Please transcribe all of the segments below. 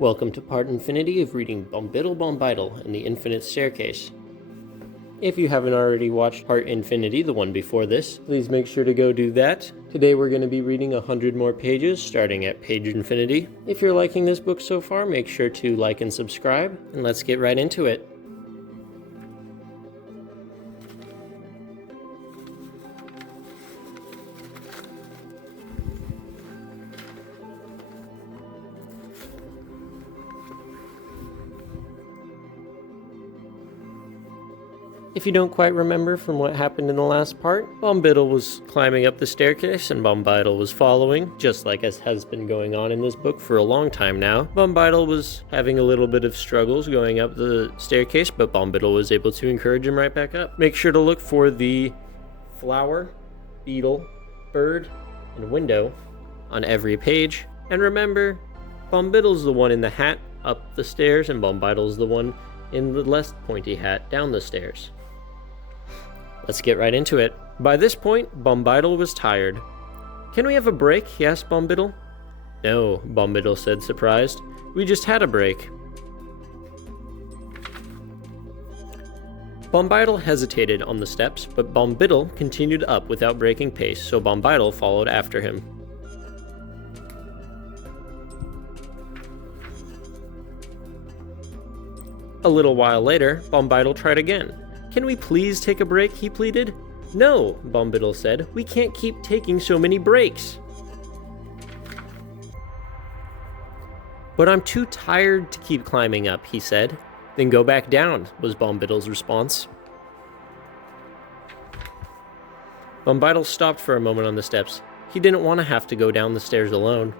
Welcome to part infinity of reading Bombidle, Bombydle, and the Infinite Staircase. If you haven't already watched part infinity, the one before this, please make sure to go do that. Today we're going to be reading 100 more pages, starting at page infinity. If you're liking this book so far, make sure to like and subscribe, and let's get right into it. If you don't quite remember from what happened in the last part, Bombidle was climbing up the staircase and Bombydle was following, just like as has been going on in this book for a long time now. Bombydle was having a little bit of struggles going up the staircase, but Bombidle was able to encourage him right back up. Make sure to look for the flower, beetle, bird, and window on every page. And remember, Bombidle's the one in the hat up the stairs and Bombydle's the one in the less pointy hat down the stairs. Let's get right into it. By this point, Bombydle was tired. "Can we have a break?" he asked Bombydle. "No," Bombydle said, surprised. "We just had a break." Bombydle hesitated on the steps, but Bombydle continued up without breaking pace, so Bombydle followed after him. A little while later, Bombydle tried again. "Can we please take a break?" he pleaded. "No," Bombydle said. "We can't keep taking so many breaks." "But I'm too tired to keep climbing up," he said. "Then go back down," was Bombydle's response. Bombydle stopped for a moment on the steps. He didn't want to have to go down the stairs alone.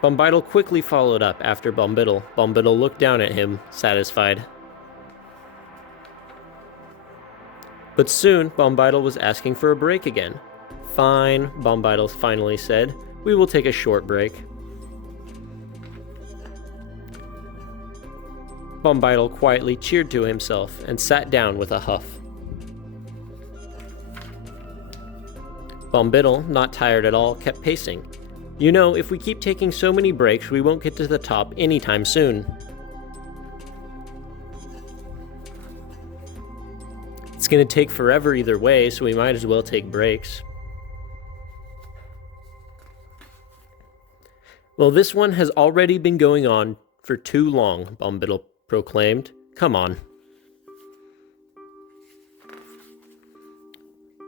Bombydle quickly followed up after Bombydle. Bombydle looked down at him, satisfied. But soon, Bombydle was asking for a break again. "Fine," Bombydle finally said. "We will take a short break." Bombydle quietly cheered to himself and sat down with a huff. Bombydle, not tired at all, kept pacing. "You know, if we keep taking so many breaks, we won't get to the top anytime soon." "It's gonna take forever either way, so we might as well take breaks." "Well, this one has already been going on for too long," Bombydle proclaimed. "Come on."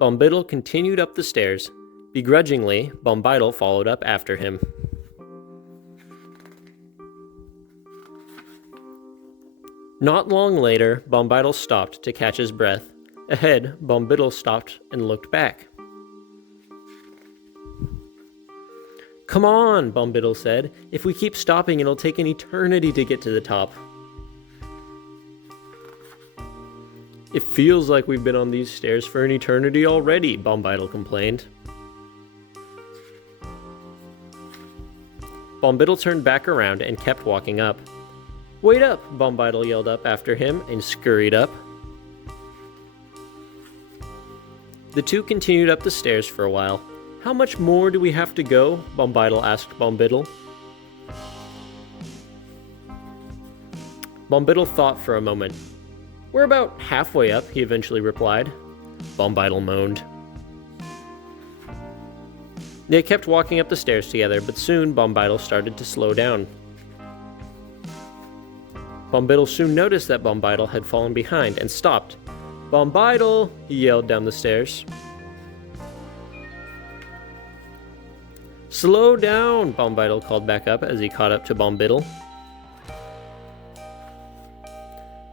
Bombydle continued up the stairs. Begrudgingly, Bombydle followed up after him. Not long later, Bombydle stopped to catch his breath. Ahead, Bombydle stopped and looked back. "Come on," Bombydle said. "If we keep stopping, it'll take an eternity to get to the top." "It feels like we've been on these stairs for an eternity already," Bombydle complained. Bombydle turned back around and kept walking up. "Wait up!" Bombydle yelled up after him and scurried up. The two continued up the stairs for a while. "How much more do we have to go?" Bombydle asked Bombydle. Bombydle thought for a moment. "We're about halfway up," he eventually replied. Bombydle moaned. They kept walking up the stairs together, but soon Bombydle started to slow down. Bombydle soon noticed that Bombydle had fallen behind and stopped. "Bombydle!" he yelled down the stairs. "Slow down!" Bombydle called back up as he caught up to Bombydle.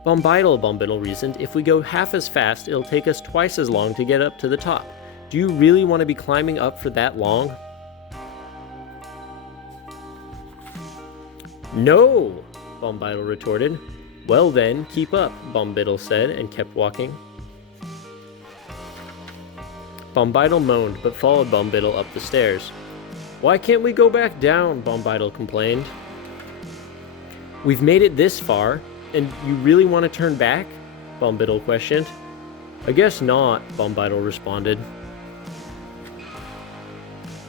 "Bombydle," Bombydle reasoned, "if we go half as fast, it'll take us twice as long to get up to the top. Do you really want to be climbing up for that long?" "No!" Bombydle retorted. "Well then, keep up," Bombydle said and kept walking. Bombydle moaned but followed Bombydle up the stairs. "Why can't we go back down?" Bombydle complained. "We've made it this far, and you really want to turn back?" Bombydle questioned. "I guess not," Bombydle responded.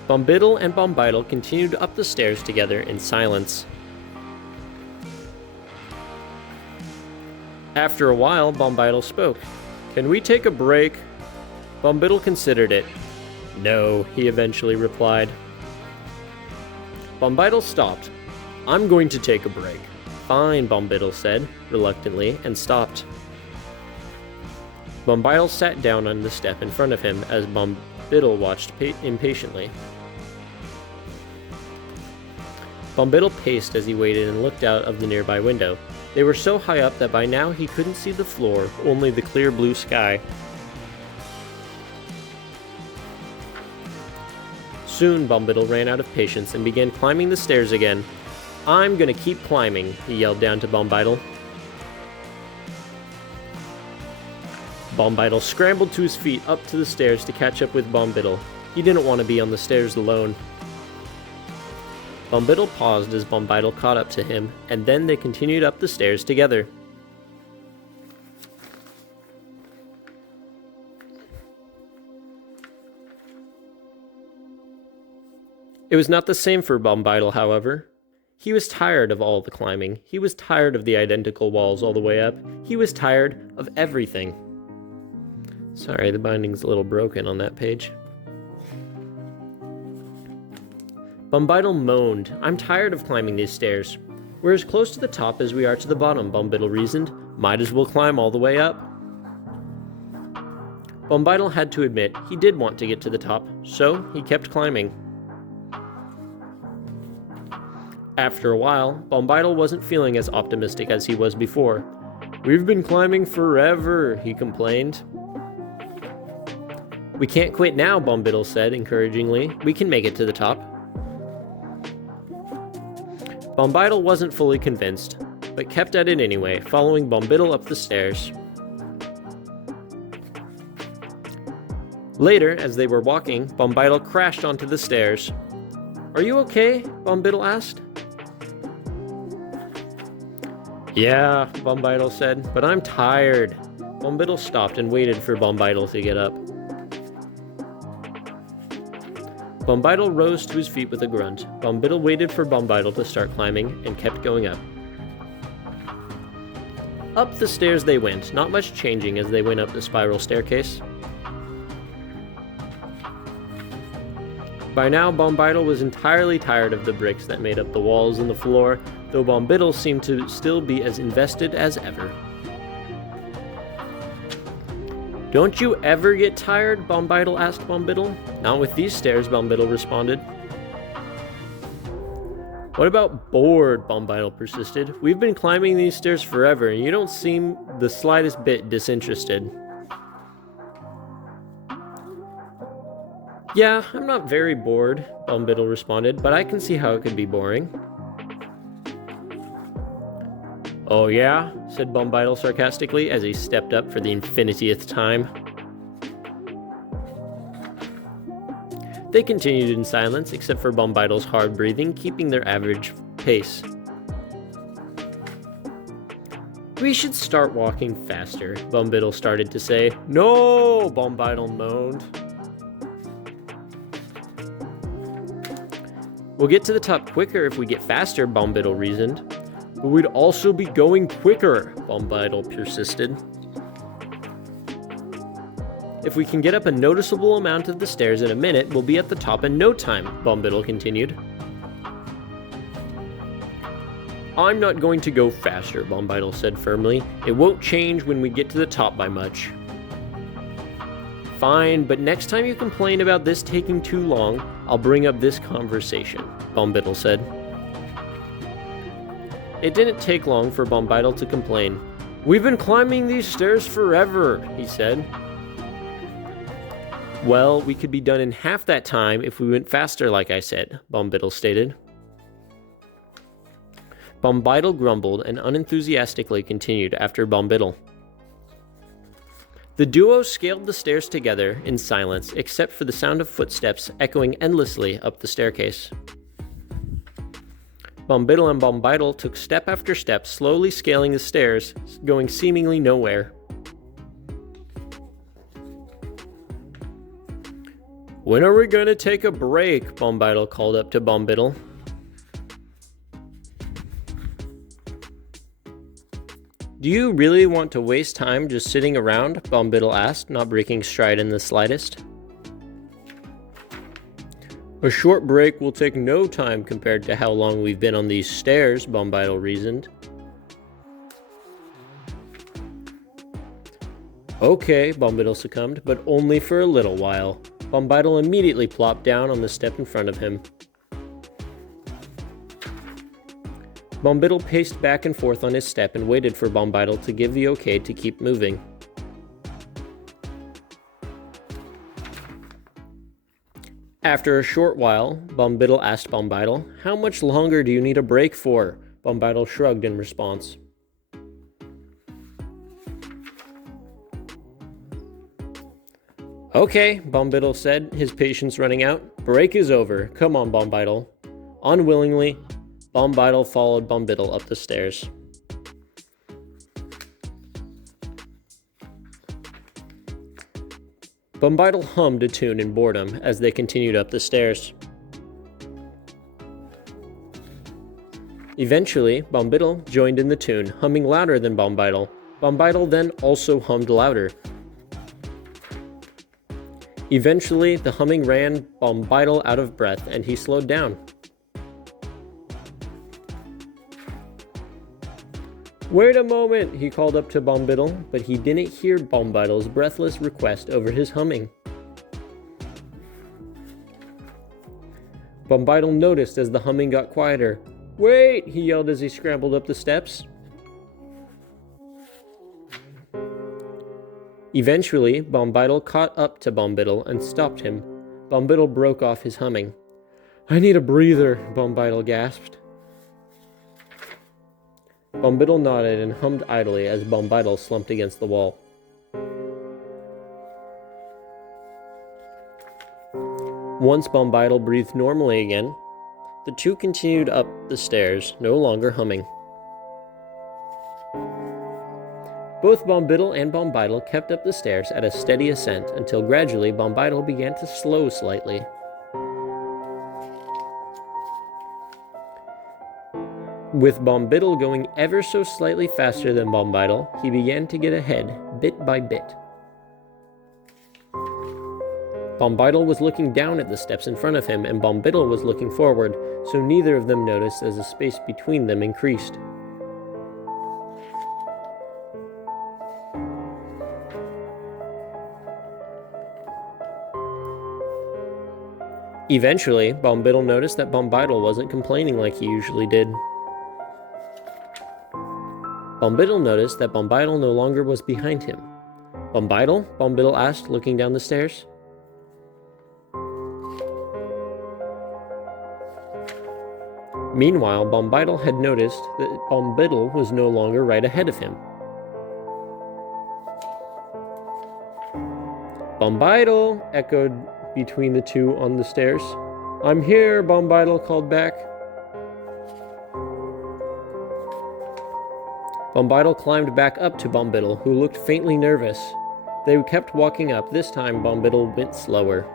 Bombidle and Bombydle continued up the stairs together in silence. After a while, Bombydle spoke. "Can we take a break?" Bombidle considered it. "No," he eventually replied. Bombydle stopped. "I'm going to take a break." "Fine," Bombydle said, reluctantly, and stopped. Bombydle sat down on the step in front of him as Bombydle watched impatiently. Bombydle paced as he waited and looked out of the nearby window. They were so high up that by now he couldn't see the floor, only the clear blue sky. Soon, Bombydle ran out of patience and began climbing the stairs again. "I'm gonna keep climbing," he yelled down to Bombydle. Bombydle scrambled to his feet up to the stairs to catch up with Bombydle. He didn't want to be on the stairs alone. Bombydle paused as Bombydle caught up to him, and then they continued up the stairs together. It was not the same for Bombydle, however. He was tired of all the climbing. He was tired of the identical walls all the way up. He was tired of everything. Sorry, the binding's a little broken on that page. Bombydle moaned. "I'm tired of climbing these stairs. We're as close to the top as we are to the bottom," Bombydle reasoned. "Might as well climb all the way up." Bombydle had to admit he did want to get to the top, so he kept climbing. After a while, Bombydle wasn't feeling as optimistic as he was before. "We've been climbing forever," he complained. "We can't quit now," Bombydle said encouragingly. "We can make it to the top." Bombydle wasn't fully convinced, but kept at it anyway, following Bombydle up the stairs. Later, as they were walking, Bombydle crashed onto the stairs. "Are you okay?" Bombydle asked. "Yeah," Bombydle said, "but I'm tired." Bombydle stopped and waited for Bombydle to get up. Bombydle rose to his feet with a grunt. Bombydle waited for Bombydle to start climbing and kept going up. Up the stairs they went, not much changing as they went up the spiral staircase. By now, Bombydle was entirely tired of the bricks that made up the walls and the floor, though Bombydle seemed to still be as invested as ever. "Don't you ever get tired?" Bombydle asked Bombydle. "Not with these stairs," Bombydle responded. "What about bored?" Bombydle persisted. "We've been climbing these stairs forever, and you don't seem the slightest bit disinterested." "Yeah, I'm not very bored," Bombydle responded, "but I can see how it could be boring." "Oh yeah?" said Bombydle sarcastically as he stepped up for the infinitieth time. They continued in silence, except for Bombydle's hard breathing, keeping their average pace. "We should start walking faster," Bombydle started to say. "No!" Bombydle moaned. "We'll get to the top quicker if we get faster," Bombydle reasoned. "But we'd also be going quicker," Bombydle persisted. "If we can get up a noticeable amount of the stairs in a minute, we'll be at the top in no time," Bombydle continued. "I'm not going to go faster," Bombydle said firmly. "It won't change when we get to the top by much." "Fine, but next time you complain about this taking too long, I'll bring up this conversation," Bombydle said. It didn't take long for Bombydle to complain. "We've been climbing these stairs forever," he said. "Well, we could be done in half that time if we went faster, like I said," Bombydle stated. Bombydle grumbled and unenthusiastically continued after Bombydle. The duo scaled the stairs together in silence, except for the sound of footsteps echoing endlessly up the staircase. Bombydle and Bombydle took step after step, slowly scaling the stairs, going seemingly nowhere. "When are we gonna take a break?" Bombydle called up to Bombydle. "Do you really want to waste time just sitting around?" Bombydle asked, not breaking stride in the slightest. "A short break will take no time compared to how long we've been on these stairs," Bombydle reasoned. "Okay," Bombydle succumbed, but only for a little while. Bombydle immediately plopped down on the step in front of him. Bombydle paced back and forth on his step and waited for Bombydle to give the okay to keep moving. After a short while, Bombydle asked Bombydle, "How much longer do you need a break for?" Bombydle shrugged in response. "Okay," Bombydle said, his patience running out. "Break is over. Come on, Bombydle." Unwillingly, Bombydle followed Bombydle up the stairs. Bombydle hummed a tune in boredom as they continued up the stairs. Eventually, Bombydle joined in the tune, humming louder than Bombydle. Bombydle then also hummed louder. Eventually, the humming ran Bombydle out of breath and he slowed down. "Wait a moment," he called up to Bombydle, but he didn't hear Bombydle's breathless request over his humming. Bombydle noticed as the humming got quieter. "Wait!" he yelled as he scrambled up the steps. Eventually, Bombydle caught up to Bombydle and stopped him. Bombydle broke off his humming. "I need a breather," Bombydle gasped. Bombydle nodded and hummed idly as Bombydle slumped against the wall. Once Bombydle breathed normally again, the two continued up the stairs, no longer humming. Both Bombydle and Bombydle kept up the stairs at a steady ascent until gradually Bombydle began to slow slightly. With Bombydle going ever so slightly faster than Bombydle, he began to get ahead, bit by bit. Bombydle was looking down at the steps in front of him, and Bombydle was looking forward, so neither of them noticed as the space between them increased. Eventually, Bombydle noticed that Bombydle wasn't complaining like he usually did. Bombydle noticed that Bombydle no longer was behind him. "Bombydle?" Bombydle asked, looking down the stairs. Meanwhile, Bombydle had noticed that Bombydle was no longer right ahead of him. "Bombydle!" echoed between the two on the stairs. "I'm here," Bombydle called back. Bombydle climbed back up to Bombydle, who looked faintly nervous. They kept walking up. This time, Bombydle went slower.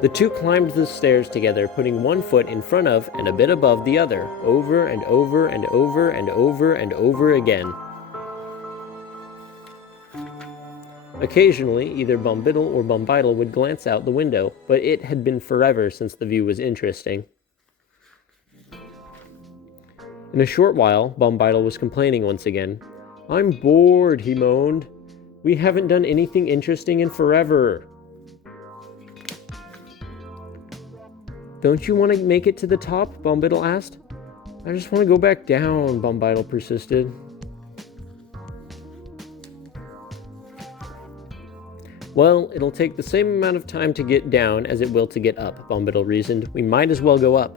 The two climbed the stairs together, putting one foot in front of and a bit above the other, over and over and over and over and over again. Occasionally, either Bombydle or Bombydle would glance out the window, but it had been forever since the view was interesting. In a short while, Bombydle was complaining once again. "I'm bored," he moaned. "We haven't done anything interesting in forever." "Don't you want to make it to the top?" Bombydle asked. "I just want to go back down," Bombydle persisted. "Well, it'll take the same amount of time to get down as it will to get up," Bombydle reasoned. "We might as well go up."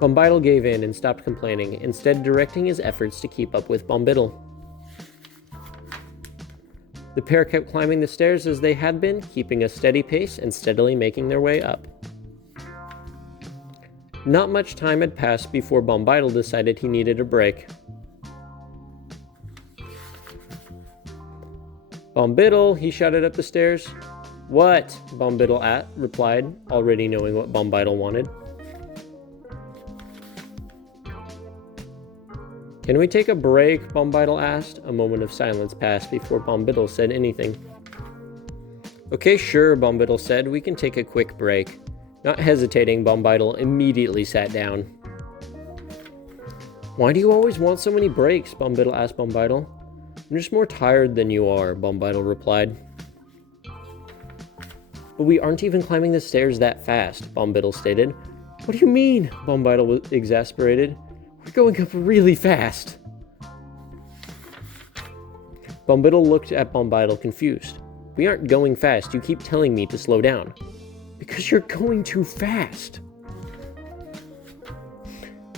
Bombydle gave in and stopped complaining, instead directing his efforts to keep up with Bombydle. The pair kept climbing the stairs as they had been, keeping a steady pace and steadily making their way up. Not much time had passed before Bombydle decided he needed a break. Bombydle, he shouted up the stairs. What? Bombydle replied, already knowing what Bombydle wanted. Can we take a break? Bombydle asked. A moment of silence passed before Bombydle said anything. Okay, sure, Bombydle said. We can take a quick break. Not hesitating, Bombydle immediately sat down. Why do you always want so many breaks? Bombydle asked Bombydle. I'm just more tired than you are, Bombydle replied. But we aren't even climbing the stairs that fast, Bombydle stated. What do you mean? Bombydle was exasperated. We're going up really fast. Bombydle looked at Bombydle confused. We aren't going fast. You keep telling me to slow down. Because you're going too fast.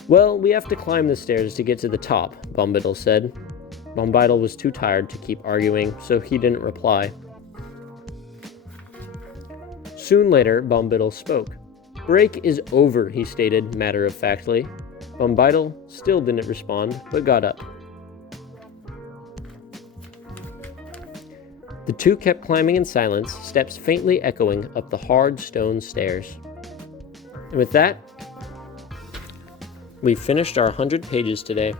Well, we have to climb the stairs to get to the top, Bombydle said. Bombydle was too tired to keep arguing, so he didn't reply. Soon later, Bombydle spoke. Break is over, he stated matter-of-factly. Bombydle still didn't respond, but got up. The two kept climbing in silence, steps faintly echoing up the hard stone stairs. And with that, we finished our 100 pages today.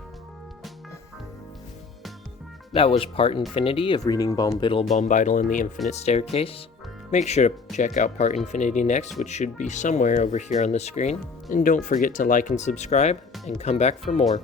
That was part infinity of reading Bombidle, Bombydle, and the Infinite Staircase. Make sure to check out part infinity next, which should be somewhere over here on the screen. And don't forget to like and subscribe, and come back for more.